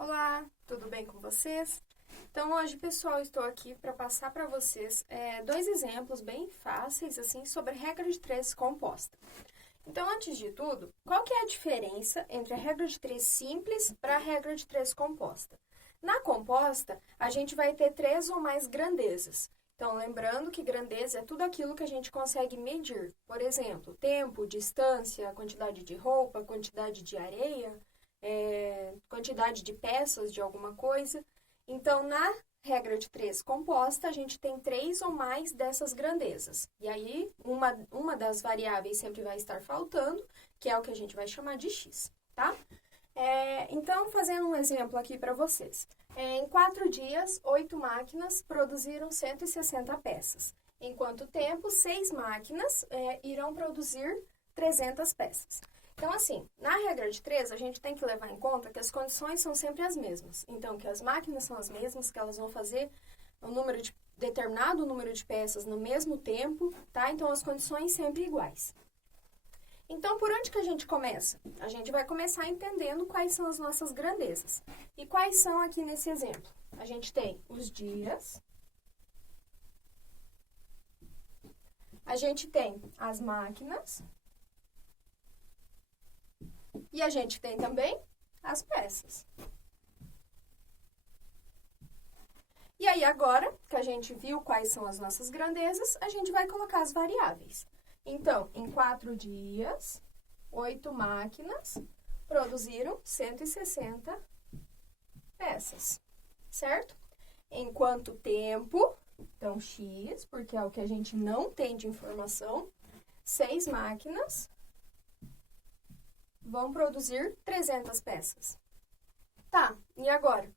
Olá, tudo bem com vocês? Então, hoje, pessoal, estou aqui para passar para vocês dois exemplos bem fáceis, assim, sobre regra de três composta. Então, antes de tudo, qual que é a diferença entre a regra de três simples para a regra de três composta? Na composta, a gente vai ter três ou mais grandezas. Então, lembrando que grandeza é tudo aquilo que a gente consegue medir. Por exemplo, tempo, distância, quantidade de roupa, quantidade de areia, quantidade de peças de alguma coisa. Então, na regra de três composta, a gente tem três ou mais dessas grandezas. E aí, uma das variáveis sempre vai estar faltando, que é o que a gente vai chamar de x, tá? Então, fazendo um exemplo aqui para vocês. Em 4 dias, 8 máquinas produziram 160 peças. Em quanto tempo, 6 máquinas irão produzir 300 peças. Então, assim, na regra de 3, a gente tem que levar em conta que as condições são sempre as mesmas. Então, que as máquinas são as mesmas, que elas vão fazer determinado número de peças no mesmo tempo, tá? Então, as condições sempre iguais. Então, por onde que a gente começa? A gente vai começar entendendo quais são as nossas grandezas. E quais são aqui nesse exemplo? A gente tem os dias, a gente tem as máquinas, e a gente tem também as peças. E aí, agora que a gente viu quais são as nossas grandezas, a gente vai colocar as variáveis. Então, em 4 dias, 8 máquinas produziram 160 peças, certo? Em quanto tempo? Então, x, porque é o que a gente não tem de informação, 6 máquinas vão produzir 300 peças. Tá, e agora?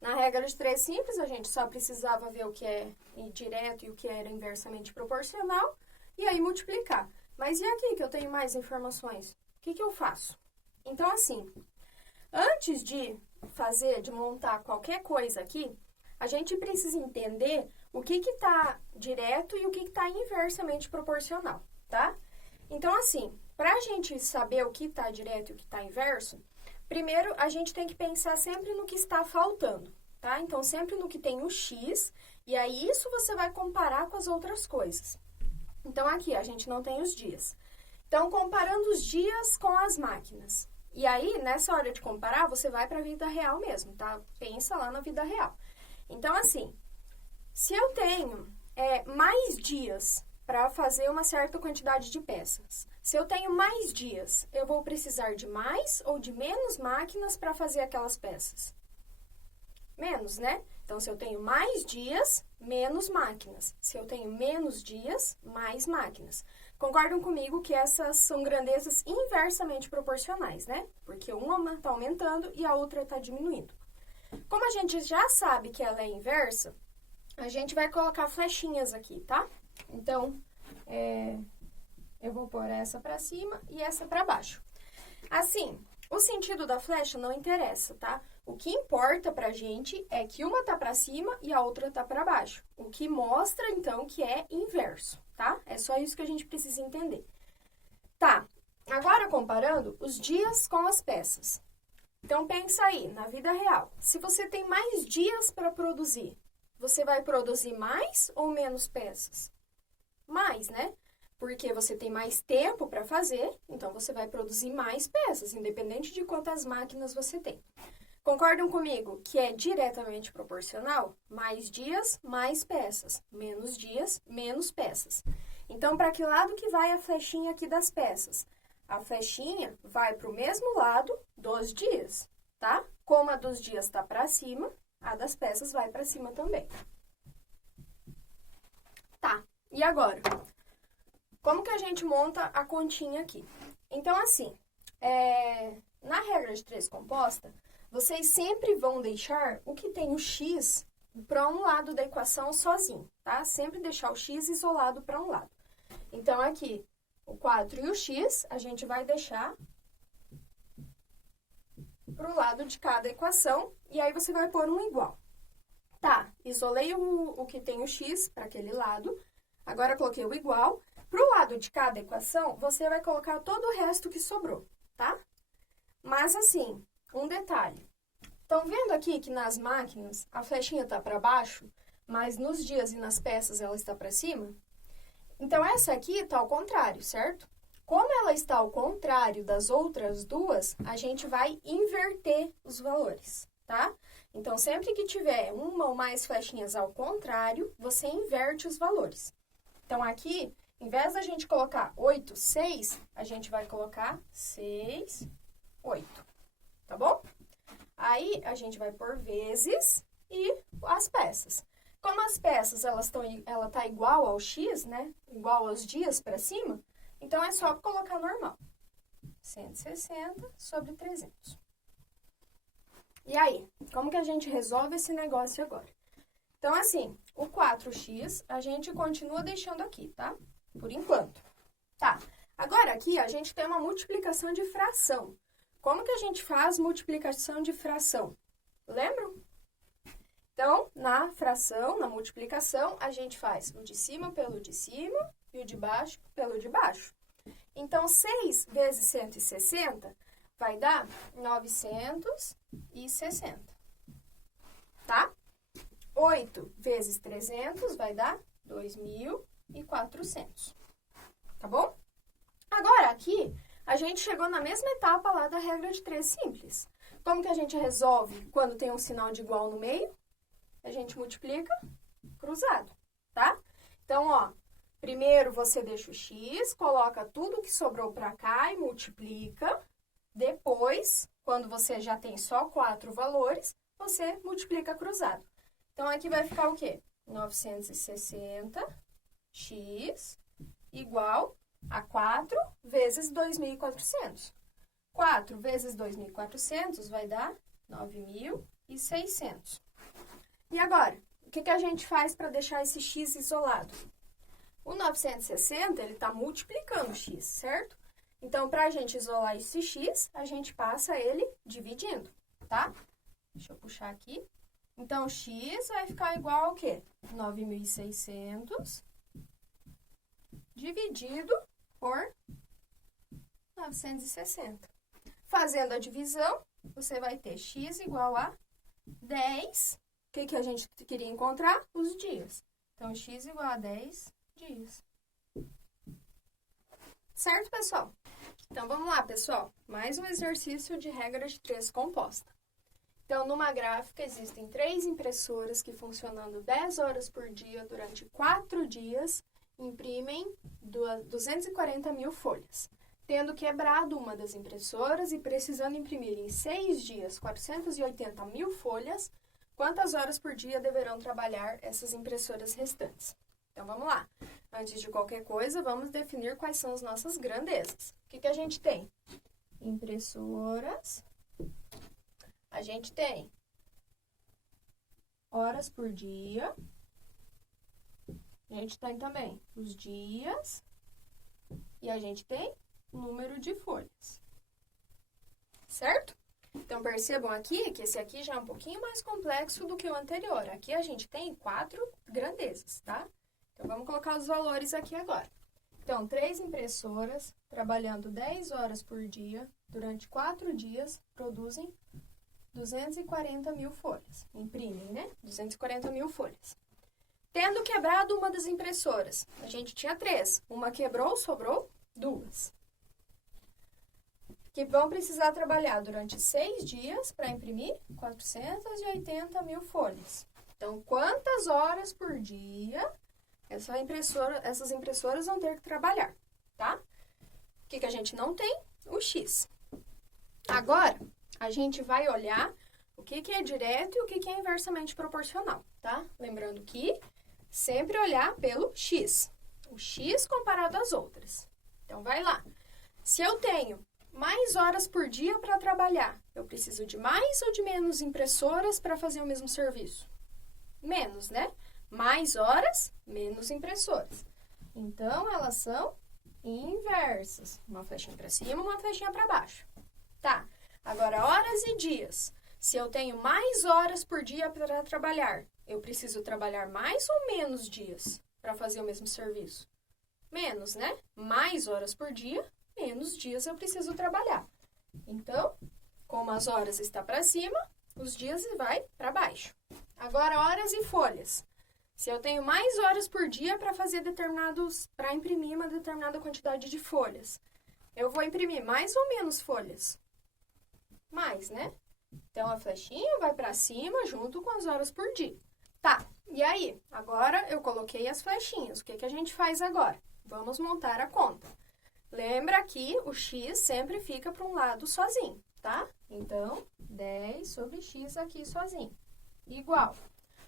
Na regra de 3 simples, a gente só precisava ver o que é direto e o que era inversamente proporcional, e aí multiplicar. Mas e aqui que eu tenho mais informações? O que eu faço? Então, assim, antes de montar qualquer coisa aqui, a gente precisa entender o que está direto e o que está inversamente proporcional, tá? Então, assim, para a gente saber o que está direto e o que está inverso, primeiro a gente tem que pensar sempre no que está faltando, tá? Então, sempre no que tem o x, e aí isso você vai comparar com as outras coisas. Então, aqui a gente não tem os dias. Então, comparando os dias com as máquinas. E aí, nessa hora de comparar, você vai para a vida real mesmo, tá? Pensa lá na vida real. Então, assim, se eu tenho mais dias para fazer uma certa quantidade de peças, se eu tenho mais dias, eu vou precisar de mais ou de menos máquinas para fazer aquelas peças? Menos, né? Então, se eu tenho mais dias, menos máquinas. Se eu tenho menos dias, mais máquinas. Concordam comigo que essas são grandezas inversamente proporcionais, né? Porque uma está aumentando e a outra está diminuindo. Como a gente já sabe que ela é inversa, a gente vai colocar flechinhas aqui, tá? Então, eu vou pôr essa para cima e essa para baixo. Assim, o sentido da flecha não interessa, tá? O que importa pra gente é que uma tá para cima e a outra tá para baixo. O que mostra, então, que é inverso, tá? É só isso que a gente precisa entender. Tá, agora comparando os dias com as peças. Então, pensa aí, na vida real. Se você tem mais dias para produzir, você vai produzir mais ou menos peças? Mais, né? Porque você tem mais tempo para fazer, então você vai produzir mais peças, independente de quantas máquinas você tem. Concordam comigo que é diretamente proporcional? Mais dias, mais peças. Menos dias, menos peças. Então, para que lado que vai a flechinha aqui das peças? A flechinha vai para o mesmo lado dos dias, tá? Como a dos dias está para cima, a das peças vai para cima também. Tá, e agora? Como que a gente monta a continha aqui? Então, assim, na regra de 3 composta, vocês sempre vão deixar o que tem o x para um lado da equação sozinho, tá? Sempre deixar o x isolado para um lado. Então, aqui, o 4 e o x, a gente vai deixar para o lado de cada equação, e aí você vai pôr um igual. Tá, isolei o que tem o x para aquele lado, agora coloquei o igual. Para o lado de cada equação, você vai colocar todo o resto que sobrou, tá? Mas, assim, um detalhe. Estão vendo aqui que nas máquinas a flechinha está para baixo, mas nos dias e nas peças ela está para cima? Então, essa aqui está ao contrário, certo? Como ela está ao contrário das outras duas, a gente vai inverter os valores, tá? Então, sempre que tiver uma ou mais flechinhas ao contrário, você inverte os valores. Então, aqui, em vez da gente colocar 8, 6, a gente vai colocar 6, 8, tá bom? Aí, a gente vai por vezes e as peças. Como as peças, ela tá igual ao X, né? Igual aos dias para cima, então é só colocar normal. 160 sobre 300. E aí, como que a gente resolve esse negócio agora? Então, assim, o 4x a gente continua deixando aqui, tá? Por enquanto. Tá, agora aqui a gente tem uma multiplicação de fração. Como que a gente faz multiplicação de fração? Lembram? Então, na fração, na multiplicação, a gente faz o de cima pelo de cima e o de baixo pelo de baixo. Então, 6 vezes 160 vai dar 960, tá? 8 vezes 300 vai dar 2.400, tá bom? Agora, aqui, a gente chegou na mesma etapa lá da regra de 3 simples. Como que a gente resolve quando tem um sinal de igual no meio? A gente multiplica cruzado, tá? Então, ó, primeiro você deixa o x, coloca tudo que sobrou para cá e multiplica. Depois, quando você já tem só 4 valores, você multiplica cruzado. Então, aqui vai ficar o quê? 960x igual a 4 vezes 2.400. 4 vezes 2.400 vai dar 9.600. E agora, o que a gente faz para deixar esse x isolado? O 960, ele está multiplicando o x, certo? Então, para a gente isolar esse x, a gente passa ele dividindo, tá? Deixa eu puxar aqui. Então, x vai ficar igual ao quê? 9.600 dividido por 960. Fazendo a divisão, você vai ter x igual a 10. O que a gente queria encontrar? Os dias. Então, x igual a 10 dias. Certo, pessoal? Então, vamos lá, pessoal. Mais um exercício de regra de 3 composta. Então, numa gráfica, existem 3 impressoras que, funcionando 10 horas por dia durante 4 dias, imprimem 240.000 folhas. Tendo quebrado uma das impressoras e precisando imprimir em 6 dias 480.000 folhas, quantas horas por dia deverão trabalhar essas impressoras restantes? Então, vamos lá. Antes de qualquer coisa, vamos definir quais são as nossas grandezas. O que a gente tem? Impressoras. A gente tem horas por dia. A gente tem também os dias. E a gente tem número de folhas. Certo? Então, percebam aqui que esse aqui já é um pouquinho mais complexo do que o anterior. Aqui a gente tem 4 grandezas, tá? Então, vamos colocar os valores aqui agora. Então, 3 impressoras, trabalhando 10 horas por dia, durante 4 dias, produzem 240.000 folhas. Imprimem, né? 240.000 folhas. Tendo quebrado uma das impressoras, a gente tinha 3. Uma quebrou, sobrou 2. Que vão precisar trabalhar durante 6 dias para imprimir 480.000 folhas. Então, quantas horas por dia essas impressoras vão ter que trabalhar, tá? O que a gente não tem? O X. Agora, a gente vai olhar o que é direto e o que é inversamente proporcional, tá? Lembrando que sempre olhar pelo X. O X comparado às outras. Então, vai lá. Se eu tenho mais horas por dia para trabalhar, eu preciso de mais ou de menos impressoras para fazer o mesmo serviço? Menos, né? Mais horas, menos impressoras. Então, elas são inversas. Uma flechinha para cima, uma flechinha para baixo. Tá. Agora, horas e dias. Se eu tenho mais horas por dia para trabalhar, eu preciso trabalhar mais ou menos dias para fazer o mesmo serviço? Menos, né? Mais horas por dia, menos dias eu preciso trabalhar. Então, como as horas estão para cima, os dias e vai para baixo. Agora, horas e folhas. Se eu tenho mais horas por dia para imprimir uma determinada quantidade de folhas, eu vou imprimir mais ou menos folhas? Mais, né? Então, a flechinha vai para cima junto com as horas por dia. Tá, e aí? Agora eu coloquei as flechinhas. O que a gente faz agora? Vamos montar a conta. Lembra que o x sempre fica para um lado sozinho, tá? Então, 10 sobre x aqui sozinho. Igual.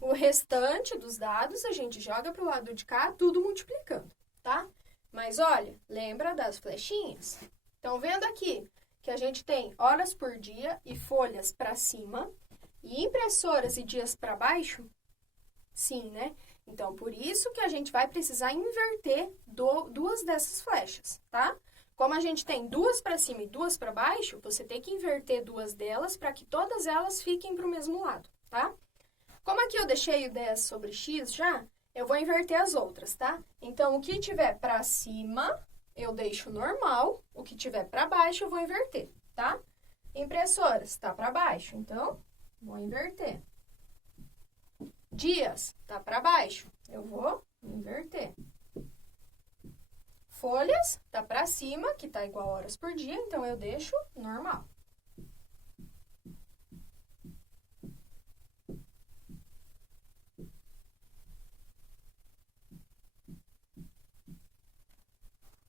O restante dos dados a gente joga para o lado de cá, tudo multiplicando, tá? Mas olha, lembra das flechinhas? Então, vendo aqui que a gente tem horas por dia e folhas para cima e impressoras e dias para baixo? Sim, né? Então, por isso que a gente vai precisar inverter duas dessas flechas, tá? Como a gente tem duas para cima e duas para baixo, você tem que inverter duas delas para que todas elas fiquem para o mesmo lado, tá? Como aqui eu deixei o 10 sobre x já, eu vou inverter as outras, tá? Então, o que tiver para cima, eu deixo normal. O que tiver para baixo, eu vou inverter, tá? Impressoras, tá para baixo, então, vou inverter. Dias, tá para baixo, eu vou inverter. Folhas, tá para cima, que tá igual horas por dia, então eu deixo normal.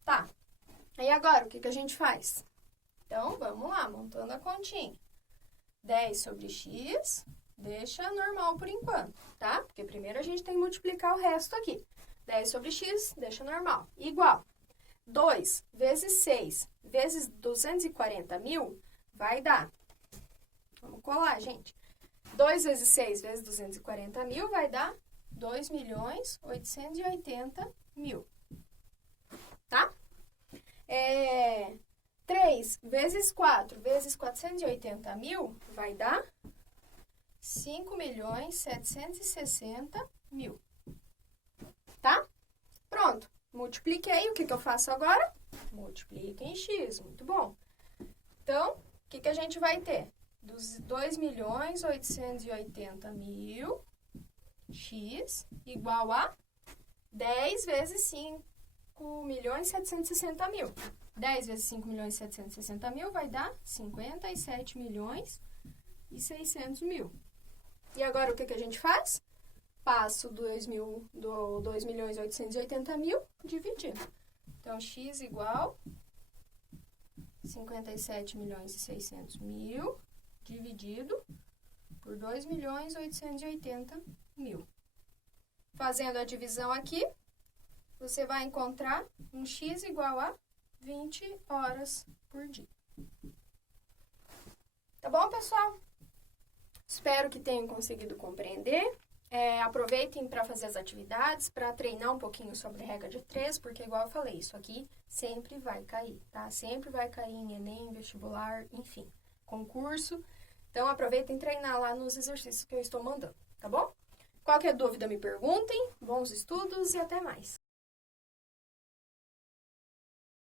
Tá, e agora o que a gente faz? Então, vamos lá, montando a continha. 10 sobre x, deixa normal por enquanto, tá? Porque primeiro a gente tem que multiplicar o resto aqui. 10 sobre x, deixa normal. Igual. 2 vezes 6 vezes 240 mil vai dar. Vamos colar, gente. 2 vezes 6 vezes 240 mil vai dar 2.880.000. Tá? 3 vezes 4 vezes 480 mil vai dar 5.760.000. Tá? Pronto. Multipliquei. O que eu faço agora? Multiplico em x. Muito bom. Então, o que a gente vai ter? 2.880.000 x igual a 10 vezes 5.760.000. 10 vezes 5.760.000 vai dar 57.600.000. E agora o que a gente faz? Passo 2.880.000 dividindo. Então, x igual 57.600.000 dividido por 2.880.000. Fazendo a divisão aqui, você vai encontrar um x igual a 20 horas por dia. Tá bom, pessoal? Espero que tenham conseguido compreender. Aproveitem para fazer as atividades, para treinar um pouquinho sobre regra de 3, porque, igual eu falei, isso aqui sempre vai cair, tá? Sempre vai cair em Enem, vestibular, enfim, concurso. Então, aproveitem e treinar lá nos exercícios que eu estou mandando, tá bom? Qualquer dúvida, me perguntem. Bons estudos e até mais!